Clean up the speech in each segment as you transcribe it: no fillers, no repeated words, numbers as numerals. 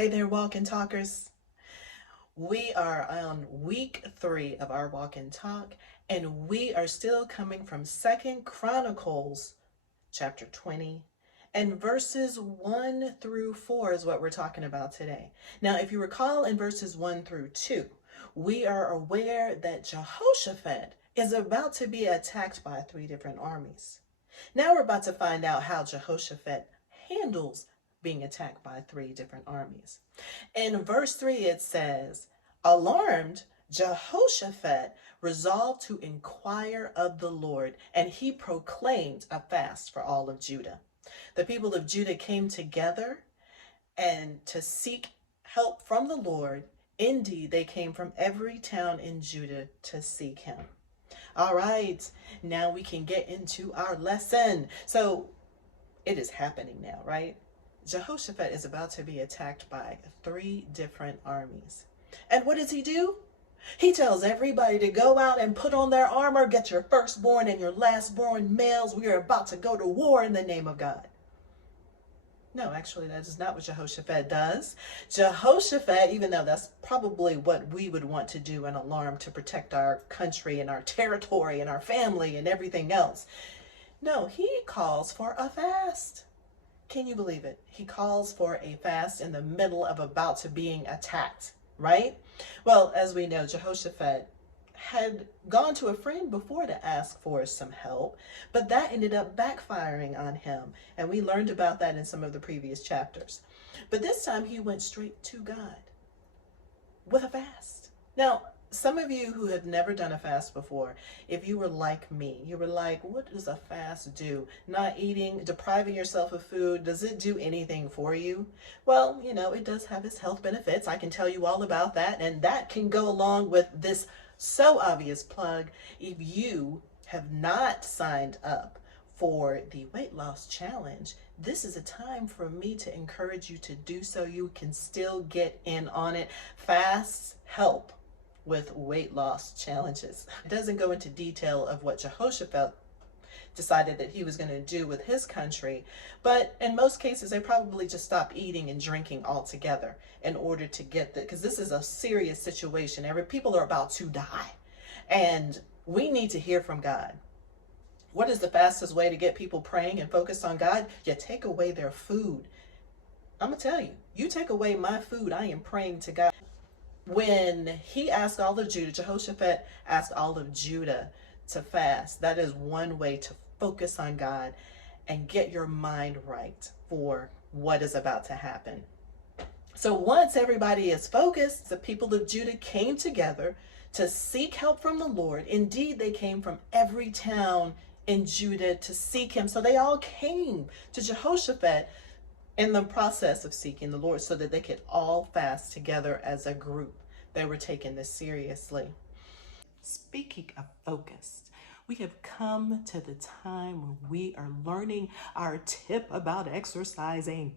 Hey there, walk and talkers. We are on week 3 of our walk and talk, and we are still coming from Second Chronicles chapter 20, and verses 1 through 4 is what we're talking about today. Now, if you recall in verses 1 through 2, we are aware that Jehoshaphat is about to be attacked by 3 different armies. Now we're about to find out how Jehoshaphat handles being attacked by 3 different armies. In verse 3, it says, alarmed, Jehoshaphat resolved to inquire of the Lord, and he proclaimed a fast for all of Judah. The people of Judah came together and to seek help from the Lord. Indeed, they came from every town in Judah to seek him. All right, now we can get into our lesson. So it is happening now, right? Jehoshaphat is about to be attacked by 3 different armies. And what does he do? He tells everybody to go out and put on their armor, get your firstborn and your lastborn males. We are about to go to war in the name of God. No, actually, that is not what Jehoshaphat does. Jehoshaphat, even though that's probably what we would want to do, an alarm to protect our country and our territory and our family and everything else. No, he calls for a fast. Can you believe it? He calls for a fast in the middle of about to being attacked, right? Well, as we know, Jehoshaphat had gone to a friend before to ask for some help, but that ended up backfiring on him. And we learned about that in some of the previous chapters. But this time he went straight to God with a fast. Now, some of you who have never done a fast before, if you were like me, you were like, what does a fast do? Not eating, depriving yourself of food, does it do anything for you? Well, it does have its health benefits. I can tell you all about that, and that can go along with this so obvious plug. If you have not signed up for the weight loss challenge, this is a time for me to encourage you to do so. You can still get in on it. Fasts help with weight loss challenges. It doesn't go into detail of what Jehoshaphat decided that he was going to do with his country, but in most cases they probably just stopped eating and drinking altogether in order to get because this is a serious situation. People are about to die, and we need to hear from God. What is the fastest way to get people praying and focused on God? You take away their food. I'm gonna tell you, you take away my food, I am praying to God. When he asked all of Judah, Jehoshaphat asked all of Judah to fast. That is one way to focus on God and get your mind right for what is about to happen. So once everybody is focused, the people of Judah came together to seek help from the Lord. Indeed, they came from every town in Judah to seek him. So they all came to Jehoshaphat in the process of seeking the Lord so that they could all fast together as a group. They were taking this seriously. Speaking of focused, we have come to the time when we are learning our tip about exercising.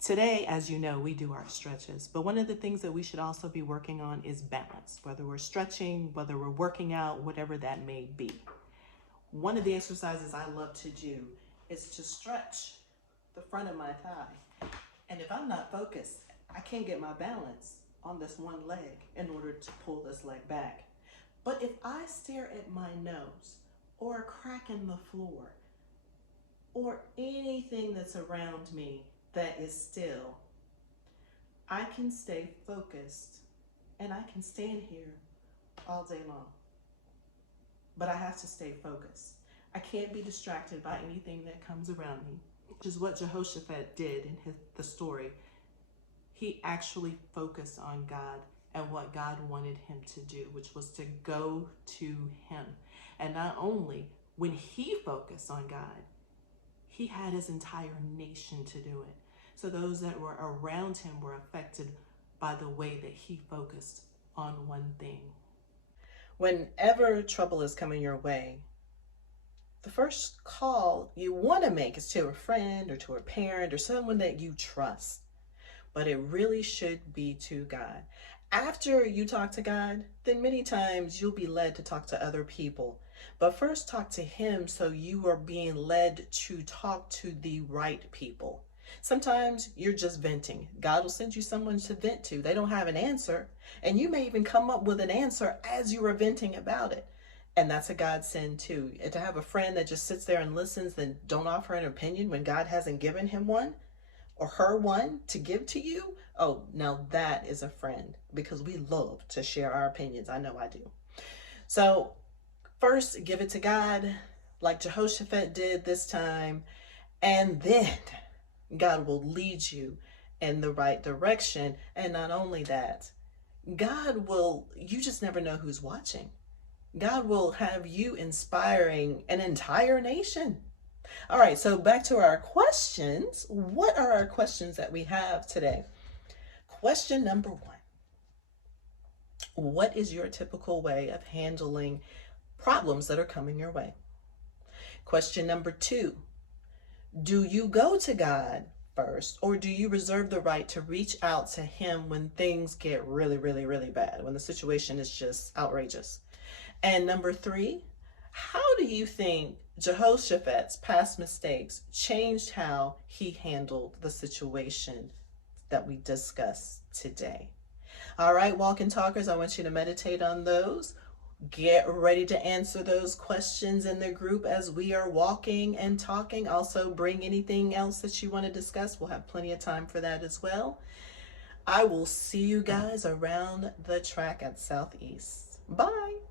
Today, as you know, we do our stretches, but one of the things that we should also be working on is balance, whether we're stretching, whether we're working out, whatever that may be. One of the exercises I love to do is to stretch the front of my thigh. And if I'm not focused, I can't get my balance on this one leg in order to pull this leg back. But if I stare at my nose or a crack in the floor or anything that's around me that is still, I can stay focused and I can stand here all day long. But I have to stay focused. I can't be distracted by anything that comes around me, which is what Jehoshaphat did in the story. He actually focused on God and what God wanted him to do, which was to go to him. And not only when he focused on God, he had his entire nation to do it. So those that were around him were affected by the way that he focused on one thing. Whenever trouble is coming your way, the first call you want to make is to a friend or to a parent or someone that you trust. But it really should be to God. After you talk to God, then many times you'll be led to talk to other people. But first talk to him so you are being led to talk to the right people. Sometimes you're just venting. God will send you someone to vent to. They don't have an answer, and you may even come up with an answer as you are venting about it. And that's a godsend too. And to have a friend that just sits there and listens, then don't offer an opinion when God hasn't given him one or her one to give to you. Oh, now that is a friend, because we love to share our opinions. I know I do. So first, give it to God, like Jehoshaphat did this time, and then God will lead you in the right direction. And not only that, you just never know who's watching. God will have you inspiring an entire nation. All right, so back to our questions. What are our questions that we have today? Question number 1. What is your typical way of handling problems that are coming your way? Question number 2. Do you go to God first, or do you reserve the right to reach out to him when things get really, really, really bad, when the situation is just outrageous? And number 3, how do you think Jehoshaphat's past mistakes changed how he handled the situation that we discussed today? All right, walk and talkers, I want you to meditate on those. Get ready to answer those questions in the group as we are walking and talking. Also, bring anything else that you want to discuss. We'll have plenty of time for that as well. I will see you guys around the track at Southeast. Bye.